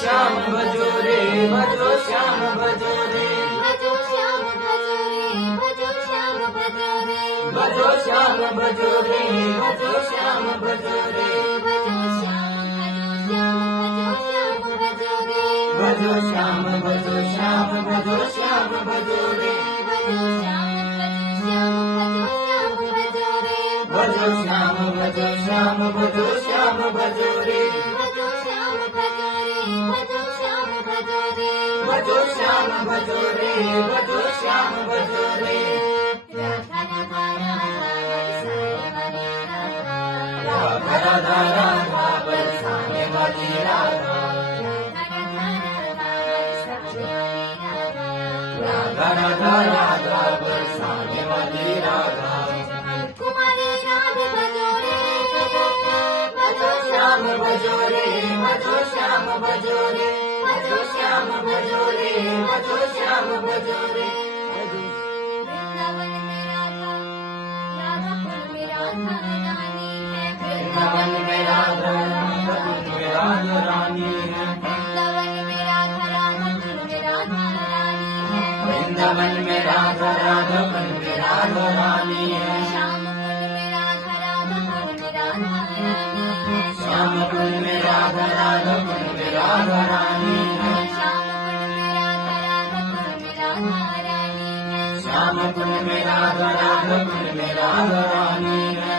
श्याम भजो रे, भजो श्याम भजो रे, भजो श्याम भजो रे, भजो श्याम भजो रे, भजो श्याम भजो रे, भजो श्याम भजो रे, भजो श्याम भजो श्याम भजो श्याम भजो रे, भजो श्याम भजो श्याम भजो श्याम भजो रे, भजो श्याम भजो श्याम भजो रे, भजो श्याम भजो रे, भजो श्याम भजो रे, राधा राधा राधा राधा राधा बरसाने वाली राधा, राधा राधा राधा बरसाने वाली राधा, कुमारी राधे भजो रे, भजो श्याम भजो रे, भजो श्याम भजो रे, भजो श्याम भजो रे, भजो श्याम भजो रे, वृंदावन में राधा, राधापुर में राधा रानी है, वृंदावन में राधा, राधापुर में राधा रानी है, वृंदावन में राधा, राधापुर में राधा रानी है, वृंदावन में राधा, राधापुर में राधा रानी है, श्यामपुर में राधा, राधापुर में राधा रानी है, श्यामकुंड में राधा, राधापुर में राधा रानी है,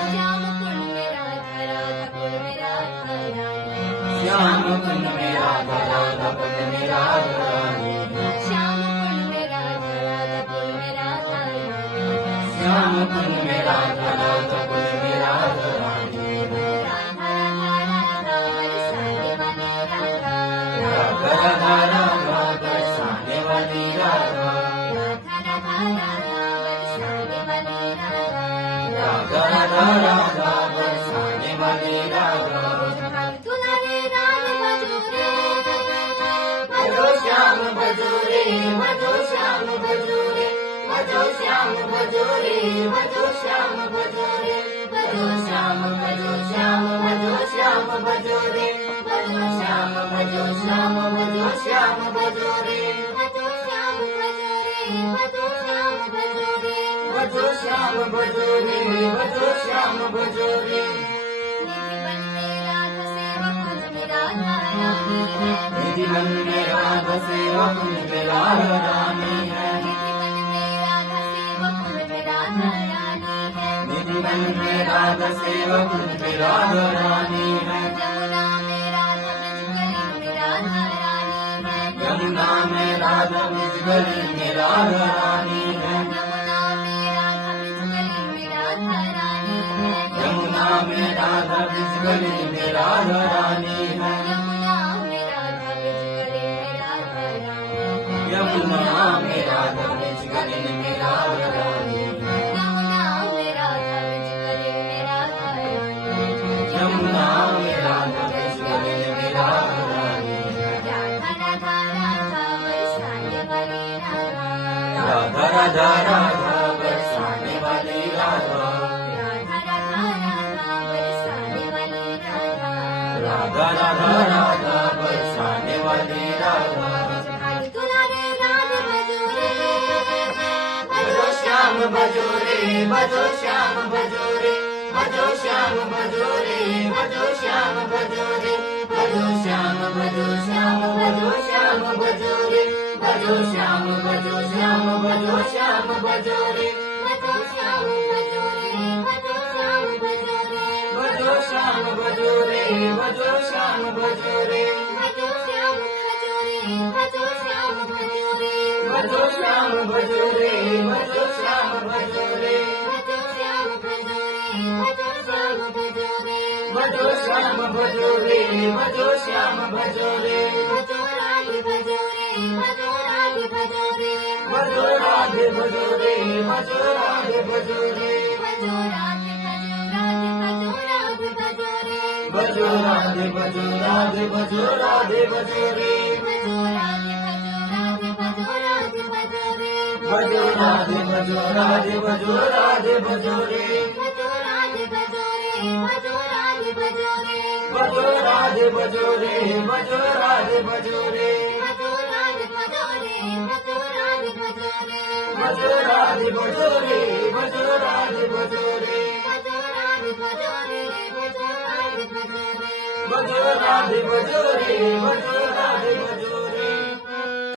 श्यामकुंड में राधा, राधापुर में राधा रानी है, श्यामकुंड में राधा, राधापुर में राधा रानी है, राधा राधा राधा बरसाने वाली राधा, राधा राधा राधा बरसाने वाली राधा, भजो श्याम भजो रे, भजो श्याम भजो रे, भजो श्याम भजो रे, भजो श्याम भजो रे, भजो श्याम भजो श्याम भजो श्याम भजो रे, भजो श्याम भजो श्याम भजो श्याम भजो रे, भजो श्याम भजो रे, भजो श्याम भजो रे, निधि मन में राधा सेवा कुंज में राधा रानी है, निधि मन में राधा सेवा कुंज में राधा रानी है, यमुना में राधा ब्रज गली में राधा रानी है, यमुना में राधा ब्रज गली में राधा रानी है, यमुना में राधा ब्रज गली में राधा रानी है, यमुना में राधा ब्रज गली में राधा रानी है, राधा राधा राधा बरसाने वाली राधा, राधा राधा राधा बरसाने वाली राधा, भजो श्याम भजो रे, भजो श्याम भजो रे, भजो श्याम भजो रे, भजो श्याम भजो रे, भजो श्याम भजो श्याम भजो श्याम भजो रे, भजो श्याम भजो श्याम भजो श्याम भजो रे, भजो श्याम भजो रे, भजो श्याम भजो रे, भजो श्याम भजो रे, भजो श्याम भजो रे, भजो श्याम भजो रे, भजो श्याम भजो रे, भजो राधे भजो रे, भजो राधे भजो रे, भजो राधे भजो राधे भजो राधे भजो रे, भजो राधे भजो राधे भजो राधे भजो रे, भजो राधे भजो रे भजो राधे भजो रे भजो राधे भजो रे भजो राधे भजो रे भजो राधे भजो रे भजो राधे भजो रे भजो राधे भजो रे भजो राधे भजो रे भजो राधे भजो रे भजो राधे भजो